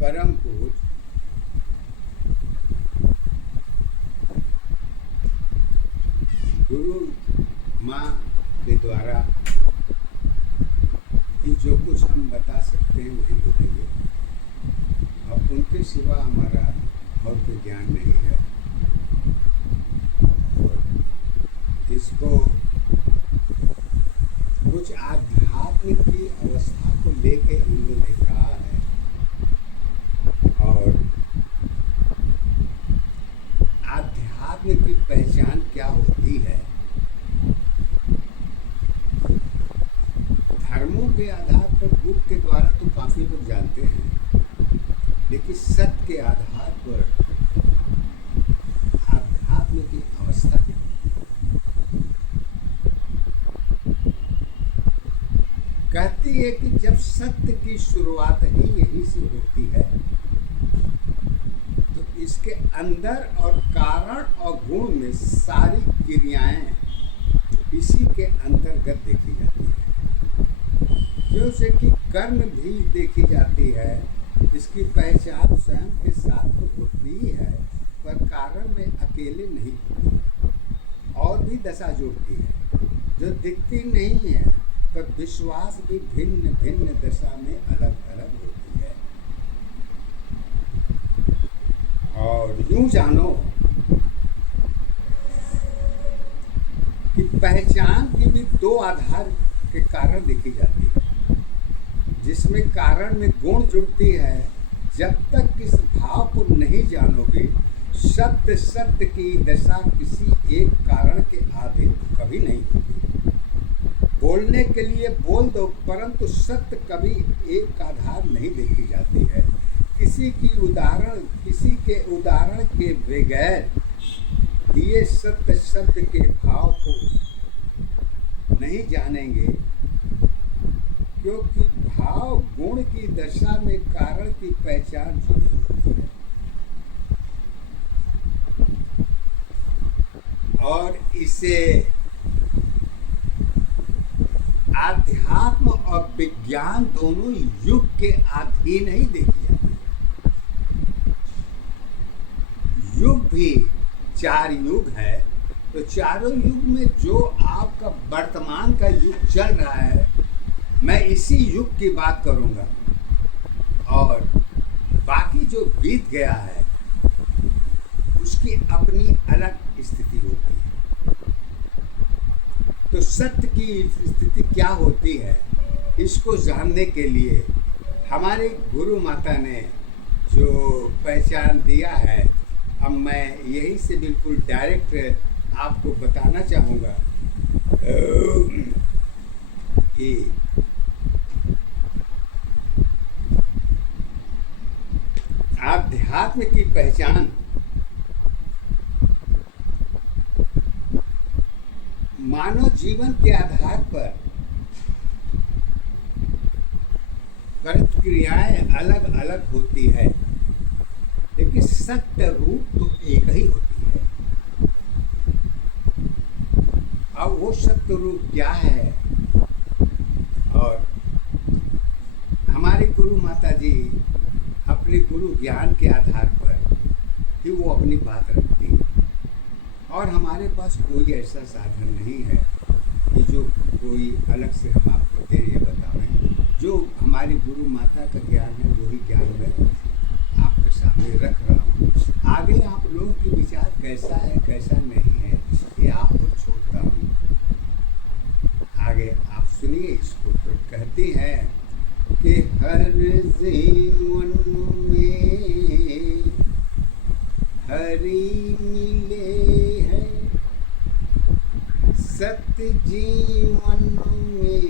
परम पूज्य गुरु माँ के द्वारा कि जो कुछ हम बता सकते हैं वही बोलेंगे, और उनके सिवा हमारा और कोई ज्ञान नहीं है। और इसको कुछ आध्यात्मिक की अवस्था को लेके इन्होंने कहा है, और आध्यात्म की पहचान क्या होती है। धर्मों के आधार पर बुक के द्वारा तो काफी लोग जानते हैं, लेकिन सत्य के आधार पर आध्यात्म की अवस्था क्या कहती है कि जब सत्य की शुरुआत ही यहीं से होती है, तो इसके अंदर और कारण और गुण में सारी क्रियाएं इसी के अंतर्गत देखी जाती है। जैसे कि कर्म भी देखी जाती है, इसकी पहचान स्वयं के साथ तो होती ही है, पर कारण में अकेले नहीं होती, और भी दशा जोड़ती है जो दिखती नहीं है, पर विश्वास भी भिन्न भिन्न दशा में अलग अलग होती है। और यूं जानो कि पहचान की भी दो आधार के कारण देखी जाती है, जिसमें कारण में गुण जुड़ती है। जब तक इस भाव को नहीं जानोगे, सत्य सत्य की दशा किसी एक कारण के अधीन कभी नहीं होगी। बोलने के लिए बोल दो, परंतु सत्य कभी एक आधार नहीं देखी जाती है। किसी के उदाहरण के बगैर दिए सत्य शब्द के भाव को नहीं जानेंगे, क्योंकि भाव गुण की दशा में कारण की पहचान जुड़ी होती है। और इसे आध्यात्म और विज्ञान दोनों युग के अधीन ही देखी जाती है। युग भी 4 युग है, तो चारों युग में जो आपका वर्तमान का युग चल रहा है, मैं इसी युग की बात करूंगा, और बाकी जो बीत गया है उसकी अपनी अलग स्थिति होती है। तो सत्य की स्थिति क्या होती है, इसको जानने के लिए हमारे गुरु माता ने जो पहचान दिया है, अब मैं यही से बिल्कुल डायरेक्ट आपको बताना चाहूँगा कि आध्यात्म की पहचान मानव जीवन के आधार पर क्रियाएं अलग अलग होती है, लेकिन सत्य रूप तो एक ही होती है। अब वो सत्य रूप क्या है, और हमारे गुरु माता जी अपने गुरु ज्ञान के आधार पर ही वो अपनी बात रखती है, और हमारे पास कोई ऐसा साधन नहीं है कि जो कोई अलग से हम आपको दे या बतावें। जो हमारी गुरु माता का ज्ञान है वही ज्ञान मैं आपके सामने रख रहा हूँ। आगे आप लोगों की विचार कैसा है कैसा नहीं है, ये आपको छोड़ता हूँ। आगे आप सुनिए इसको। तो कहती हैं कि हर जीवन में हरि मिले हैं, सत्य जीवन में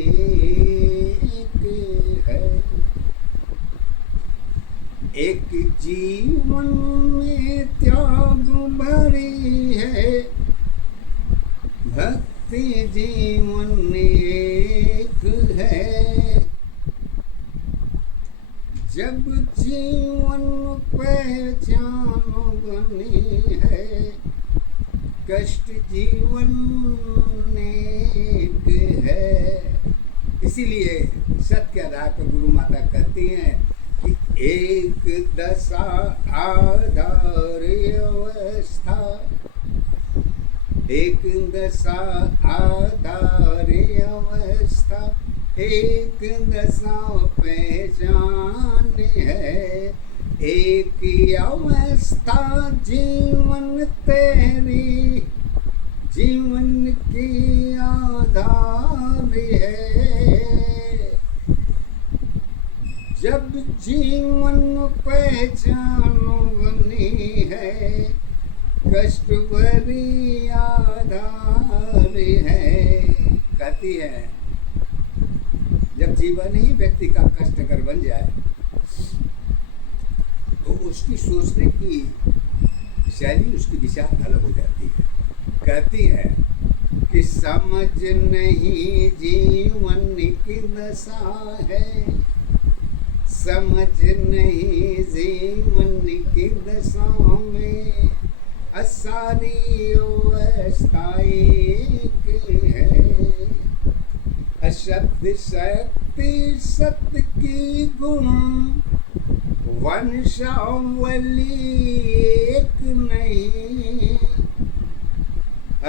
एक जीवन में त्याग भरी है, भक्ति जीवन एक है। जब जीवन पहचान बनी है, कष्ट जीवन एक है। इसीलिए सत्य आधार पर गुरु माता कहती हैं कि एक दशा आधार अवस्था, एक दशा आधार अवस्था, एक दशा पहचान है। एक अवस्था जीवन तेरी, जीवन की आधार है। जब जीवन पहचान बनी है, कष्ट भरी आधार है। कहती है जब जीवन ही व्यक्ति का कष्टकर बन जाए तो उसकी सोचने की शैली, उसकी दिशा अलग हो जाती है। कहती है कि समझ नहीं जीवन की दशा है, समझ नहीं जीवन की दशा में सारी अवस्था एक है। असत शक्ति सत्य की गुण वंशावली एक नहीं।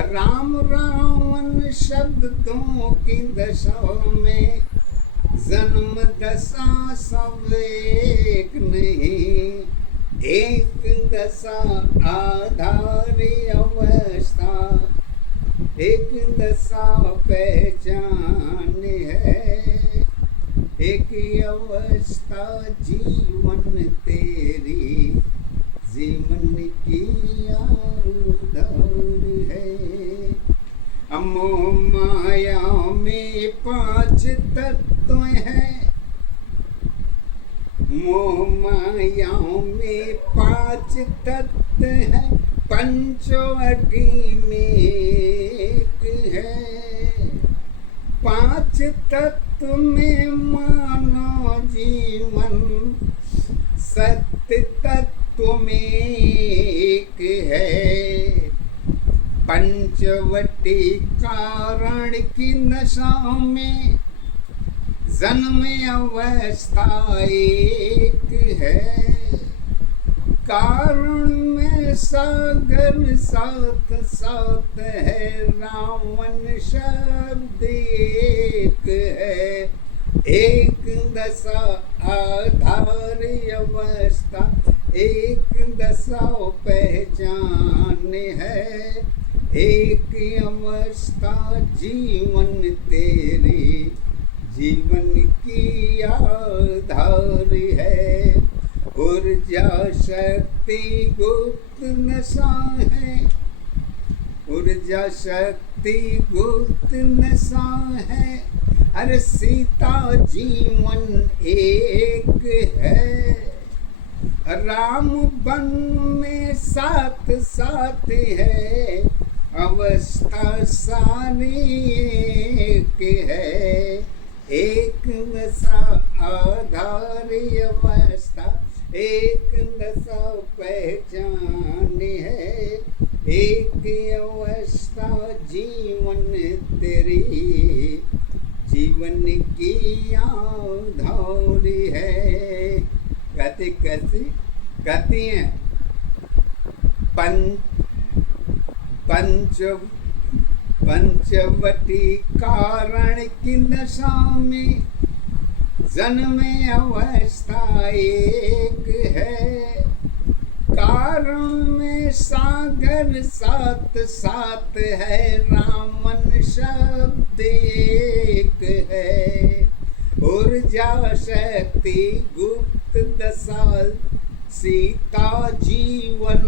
राम रावण शब्दों की दशा में जन्म दशा सब एक नहीं। एक दशा आधार अवस्था, एक दशा पहचान है। एक अवस्था जीवन तेरी, जीवन की आधार है। मोह माया में 5 तत्व हैं, मोह माया में 5 तत्व हैं, पंचवटी में एक है। 5 तत्व में मानव जीवन, सत्य तत्व में एक है। पंचवटी कारण की नशा में जन्म अवस्था एक है। कारण में सागर साथ साथ है, रावण शब्द एक है। एक दशा आधार अवस्था, एक दशा पहचान है। एक अवस्था जीवन तेरी, जीवन की आधार है। ऊर्जा शक्ति गुप्त नशा है, ऊर्जा शक्ति गुप्त नशा है। अरे सीता जीवन एक है। राम वन में साथ साथ है, अवस्था सारी एक है। एक दशा आधार अवस्था, एक दशा पहचान है। एक अवस्था जीवन तेरी, जीवन की आधार है। कहती हैं पंचवटी कारण की दशा में जन्म अवस्था एक है। कारण में सागर साथ साथ है, रामन शब्द एक है। ऊर्जा शक्ति गुप्त दशा, सीता जीवन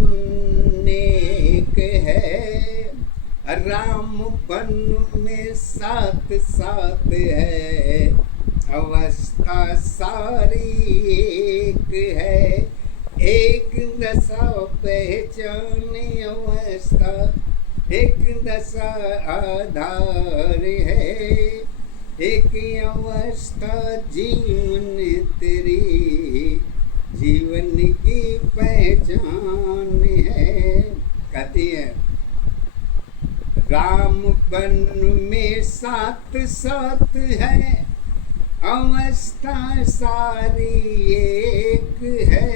एक है। राम वन में साथ साथ है, अवस्था सारी एक है, एक दशा पहचान अवस्था, एक दशा आधार है, एक अवस्था जीवन तेरी, जीवन की पहचान है। कहती है राम बन में साथ साथ है, अवस्था सारी एक है,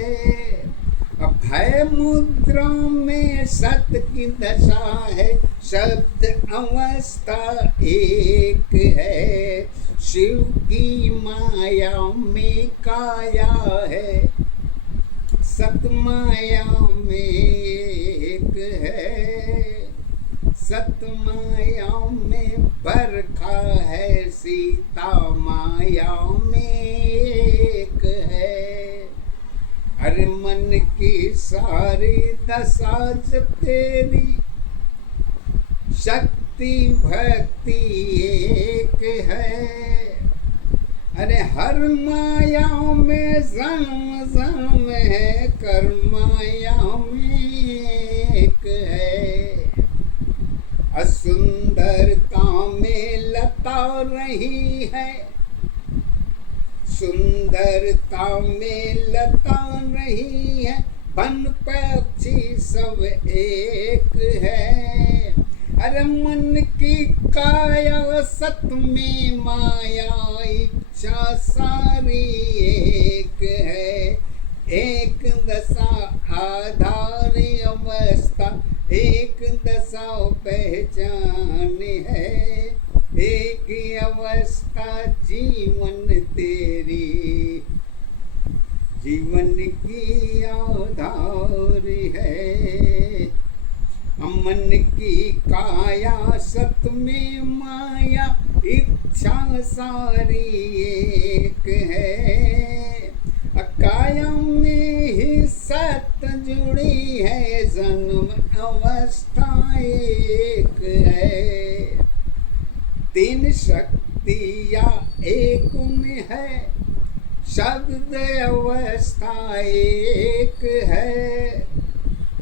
अभय मुद्रा में सत की दशा है, शब्द अवस्था एक है, शिव की माया में काया है, सत माया में एक है, सत माया में बरखा है, सीता माया में एक है। अरे मन की सारी दशा जब तेरी, शक्ति भक्ति एक है। अरे हर माया में जन्म जन्म है, कर माया में एक है। असुंदरता में लता रही है, सुंदरता में लता रही है, वन पक्षी सब एक है। अरे मन की काया सत में माया, इच्छा सारी एक है, एक दशा आधार अवस्था, एक दशा पहचान है, एक अवस्था जीवन तेरी, जीवन की आधार है। मन की काया सत में माया, इच्छा सारी एक है, काया में ही सत जुड़ी है, जन्म अवस्था एक है। तीन शक्तियाँ एक में है, शब्द अवस्था एक है।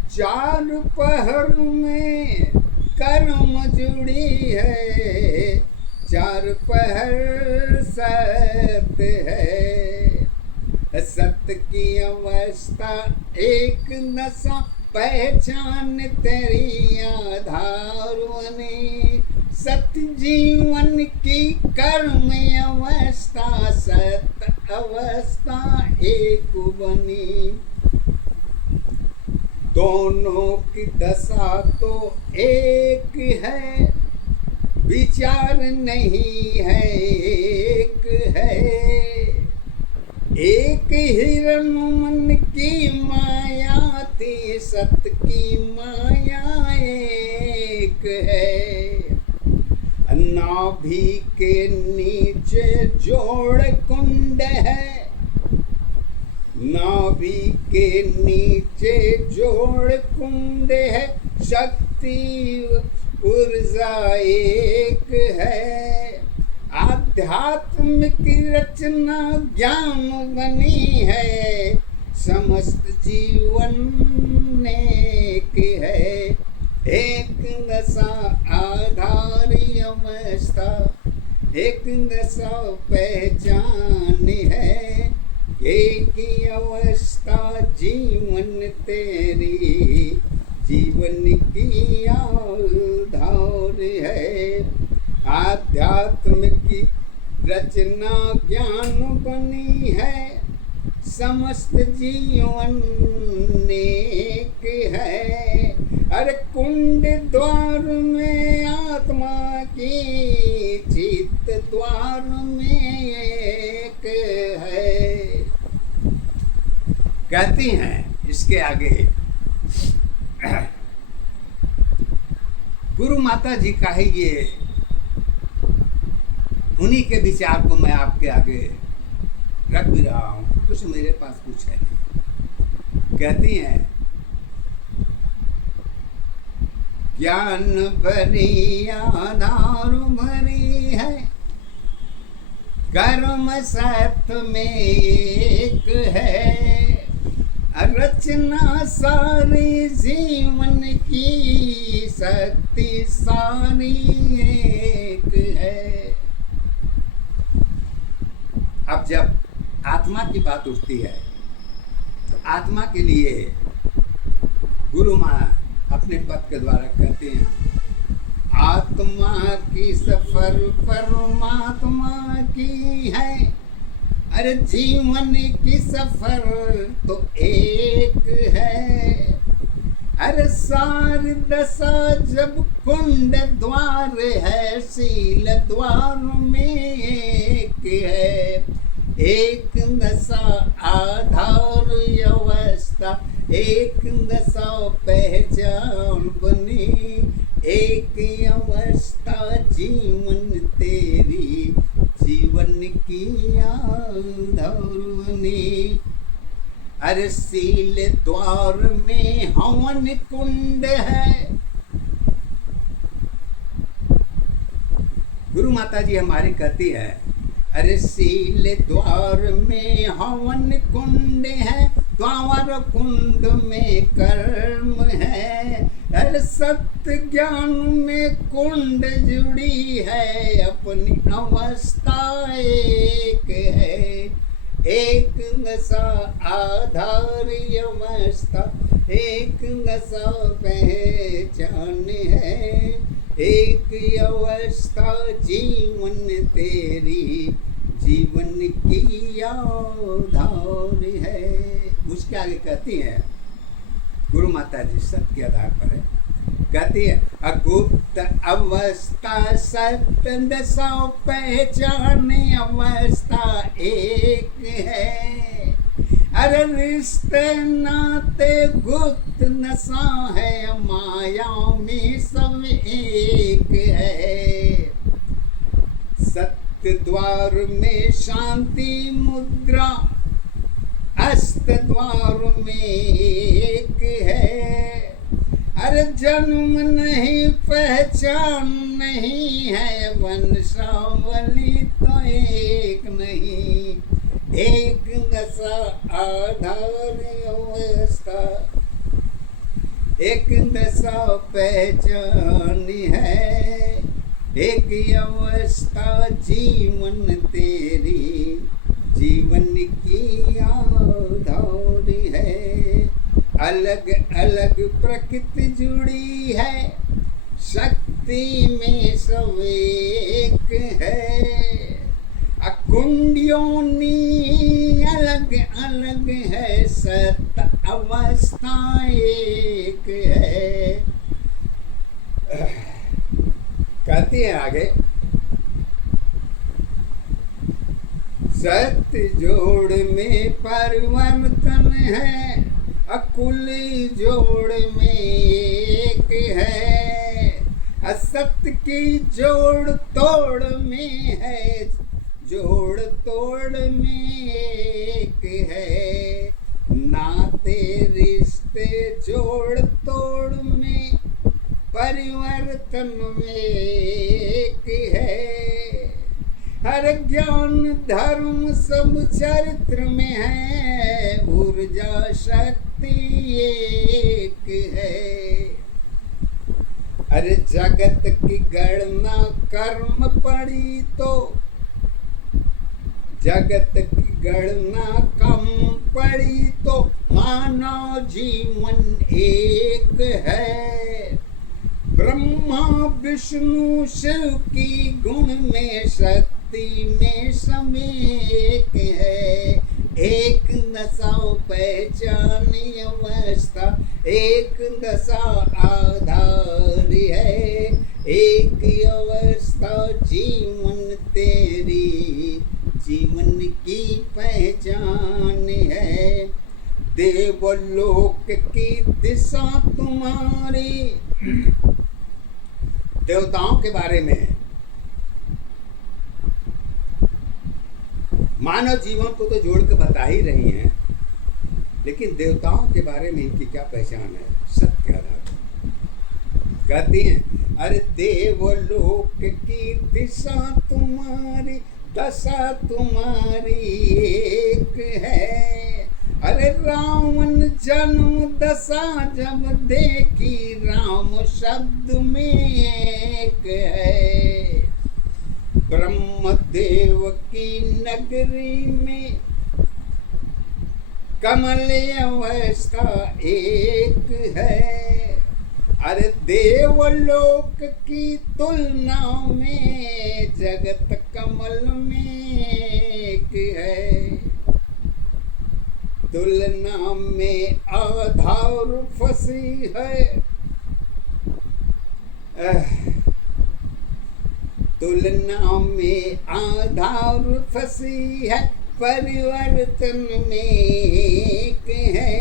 चार पहर में कर्म जुड़ी है, चार पहर सत है। सत्य की अवस्था एक नशा, पहचान तेरी आधार बनी, सत्य जीवन की कर्म अवस्था, सत्य अवस्था एक बनी। दोनों की दशा तो एक है, विचार नहीं है एक है। एक हिरण मन की माया थी, सत्य की माया एक है। नाभि के नीचे जोड़ कुंड है, नाभि के नीचे जोड़ कुंड है, शक्ति ऊर्जा एक है। आध्यात्म की रचना ज्ञान बनी है, समस्त जीवन एक है। एक दशा आधारी अवस्था, एक दशा पहचान है, एक ही अवस्था जीवन तेरी, जीवन की आधार है। आध्यात्म की रचना ज्ञान बनी है, समस्त जीवन एक है। अरे कुंड द्वार में आत्मा की, चित्त द्वार में एक है। कहती हैं इसके आगे, गुरु माता जी का है ये, उन्हीं के विचार को मैं आपके आगे रख भी रहा हूँ, कुछ मेरे पास कुछ है नहीं। कहती हैं ज्ञान भरी आधार भरी है, कर्म साथ में एक है, रचना सारी जीवन की शक्ति सारी एक है। अब जब आत्मा की बात उठती है तो आत्मा के लिए गुरु माँ अपने पद के द्वारा कहते हैं, आत्मा की सफर परमात्मा की है, अरे जीवन की सफर तो एक है, अरे सार दशा जब कुंड द्वार है, शील द्वार में एक है, एक दशा आधार अवस्था, एक दशा पहचान बनी, एक अवस्था जीवन तेरी जीवन की आधार बनी। अरे शील द्वार में हवन कुंड है। गुरु माता जी हमारी कहती है, अरे शील द्वार में हवन कुंड है, द्वार कुंड में कर्म है, अरे सत्य ज्ञान में कुंड जुड़ी है, अपनी अवस्था एक है, एक दशा आधार अवस्था, एक दशा पहचान है, एक अवस्था जीवन तेरी जीवन की आधार है। उसके आगे कहती है गुरु माता जी सत्य के आधार पर है, कहती है, अगुप्त अवस्था सत्य दशा पहचान अवस्था एक है, अरे रिश्ते नाते गुप्त दशा है, माया में सब एक है, सत्य द्वार में शांति मुद्रा, अस्त द्वार में एक है, अरे जन्म नहीं पहचान नहीं है, वंशावली तो एक नहीं, एक दशा आधार अवस्था, एक दशा पहचान है, एक अवस्था जीवन तेरी जीवन की आधार है, अलग अलग प्रकृति जुड़ी है, शक्ति में सब एक है, कुंडियों अलग अलग है, सत अवस्था एक है। कहती है आगे, सत्य जोड़ में परिवर्तन है, अकुल जोड़ में एक है, असत्य की जोड़ तोड़ में है, जोड़ तोड़ में एक है, नाते रिश्ते जोड़ तोड़ में परिवर्तन में एक है, हर ज्ञान धर्म सब चरित्र में है, ऊर्जा शक्ति एक है, अरे जगत की गणना कर्म पड़ी तो, जगत की गणना कम पड़ी तो, मानव जीवन एक है, ब्रह्मा विष्णु शिव की गुण में शक्ति में सब एक है, एक दशा पहचान अवस्था, एक दशा आधार है, एक अवस्था जीवन तेरी जीवन की पहचान है, देवलोक की दिशा तुम्हारी। देवताओं के बारे में मानव जीवन को तो जोड़ के बता ही रही हैं, लेकिन देवताओं के बारे में इनकी क्या पहचान है, सत्य आधार। कहती हैं, अरे देवलोक की दिशा तुम्हारी, दशा तुम्हारी एक है। अरे रावण जन्म दशा जब देखी, राम शब्द में एक है। ब्रह्मदेव की नगरी में कमल अवस्था एक है। अरे देवलोक की तुलना में जगत कमल में एक है। तुलना में आधार फंसी है, तुलना में आधार फंसी है, परिवर्तन में एक है।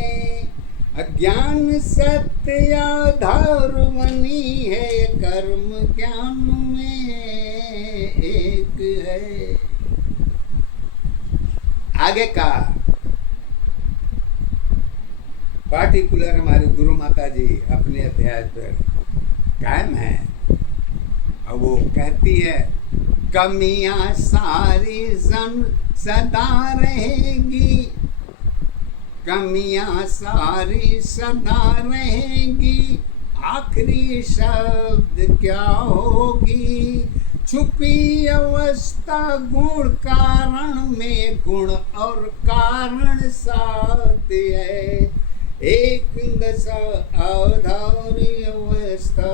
अज्ञान सत्य आधार बनी है, कर्म ज्ञान में एक है। आगे का पार्टिकुलर हमारे गुरु माता जी अपने अध्याय पर कायम है और वो कहती है, कमियां सारी जन सदा रहेगी, कमियां सारी सदा रहेगी, आखिरी शब्द क्या होगी। छुपी अवस्था गुण कारण में, गुण और कारण साथ है। एक दशा आधारी अवस्था,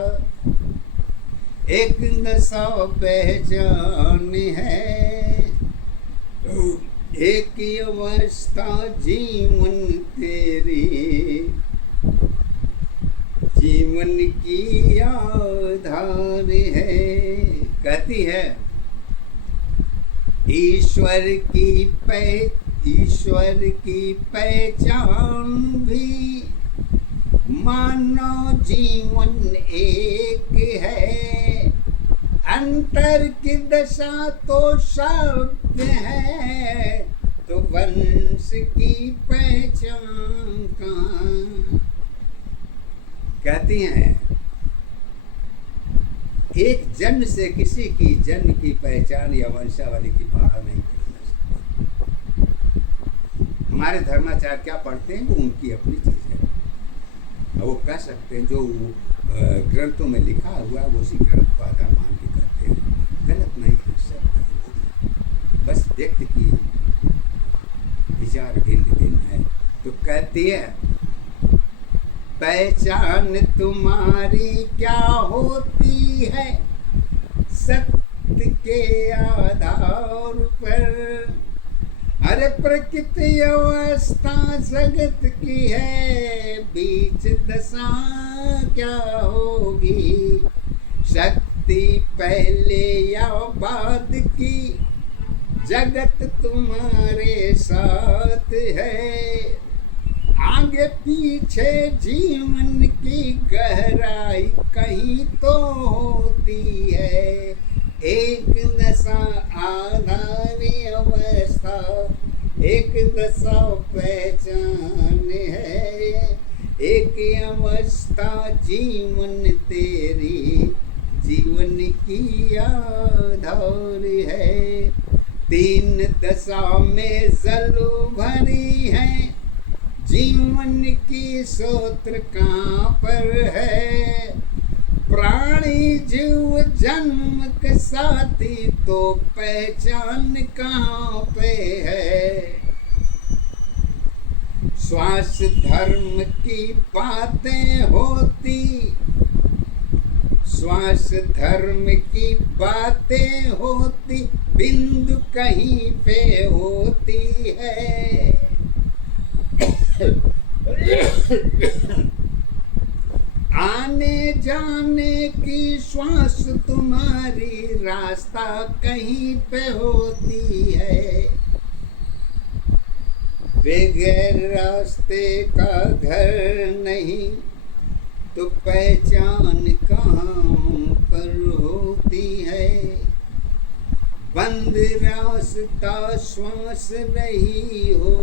एक दशा पहचान है। एक अवस्था जीवन तेरी, जीवन की आधार है। कहती है, ईश्वर की पहचान भी मानव जीवन एक है। अंतर की दशा तो शब्द है, तो वंश की पहचान कहाँ। कहती हैं, एक जन्म से किसी की जन्म की पहचान या वंशावली की पढ़ा नहीं करी जा सकती। हमारे धर्माचार्य क्या पढ़ते हैं वो उनकी अपनी चीज़ है, वो कह सकते हैं जो ग्रंथों में लिखा हुआ है वो उसी ग्रंथ को आधार मान के करते हैं, गलत नहीं है सब, बस व्यक्ति की विचार भिन्न भिन्न है। तो कहती है, पहचान तुम्हारी क्या होती है, सत्य के आधार पर। अरे प्रकृति अवस्था जगत की है, बीच दशा क्या होगी। शक्ति पहले या बाद की, जगत तुम्हारे साथ है। आगे पीछे जीवन की गहराई कहीं तो होती है। एक दशा आधारी अवस्था, एक दशा पहचान है। एक अवस्था जीवन तेरी, जीवन की आधार है। तीन दशा में जल भरी है, जीवन की सूत्र कहाँ पर है। प्राणी जीव जन्म के साथी, तो पहचान कहाँ पे है। श्वास धर्म की बातें होती, श्वास धर्म की बातें होती, बिंदु कहीं पे होती है। आने जाने की श्वास तुम्हारी, रास्ता कहीं पे होती है। बगैर रास्ते का घर नहीं, तो पहचान कहाँ पर होती है। बंद रास्ता श्वास रही हो,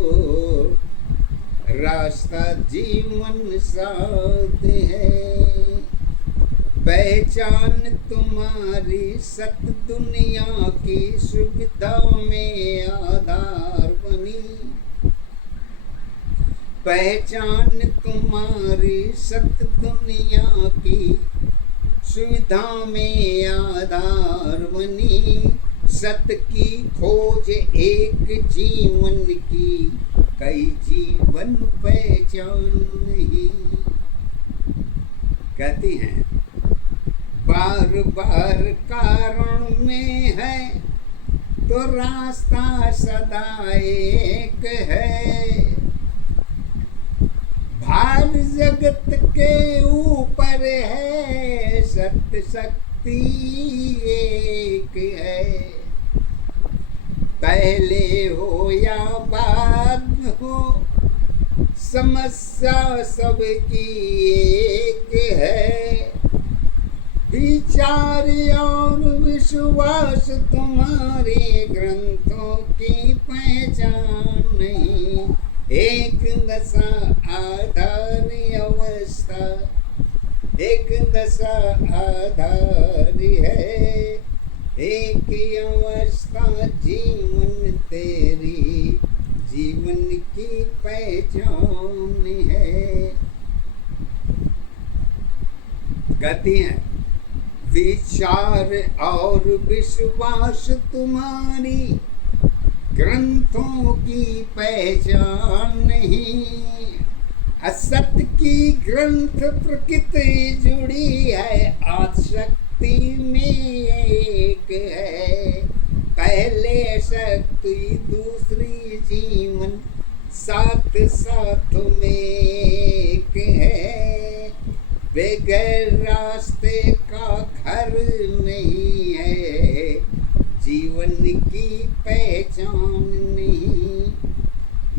रास्ता जीवन साथ है। पहचान तुम्हारी सत दुनिया की सुविधा में आधार बनी। पहचान तुम्हारी सत दुनिया की सुविधा में आधार बनी। सत की खोज एक जीवन की, कई जीवन पहचान नहीं। कहती हैं बार बार कारण में है तो रास्ता सदा एक है। भार जगत के ऊपर है, सत्य शक्ति एक है। पहले हो या बाद हो, समस्या सबकी एक है। विचार और विश्वास तुम्हारे ग्रंथों की पहचान नहीं। एक दशा आधार अवस्था, एक दशा आधार है। एक अवस्था जीवन तेरी, जीवन की पहचान है। कहती हैं विचार और विश्वास तुम्हारी ग्रंथों की पहचान नहीं। असत्य की ग्रंथ प्रकृति जुड़ी है, आशक्ति में एक है। पहले शक्ति दूसरी जीवन, साथ साथ में एक है। बगैर रास्ते का घर नहीं है, जीवन की पहचान नहीं।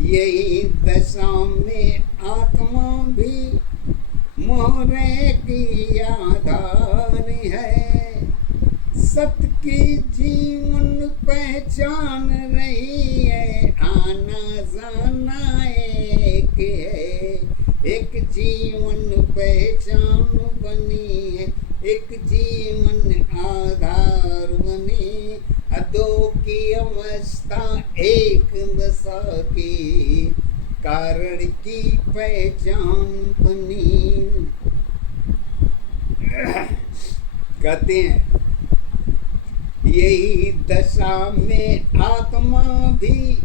यही दशा में आत्मा भी मोहरे की आधार है। सत्य की जीवन पहचान रही है, आना जाना एक है। एक जीवन पहचान बनी है, एक जीवन आधार बनी। दो की अवस्था एक दशा की, कारण की पहचान बनी। कहते हैं यही दशा में आत्मा भी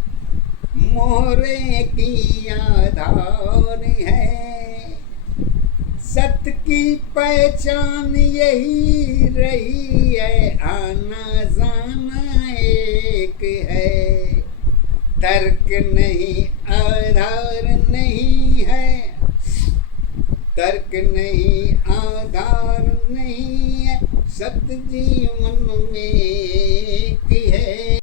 मोहरे की आधार है। सत्य की पहचान यही रही है, आना जाना एक है। तर्क नहीं आधार नहीं है, तर्क नहीं आधार नहीं है। सत्य जीवन में एक है।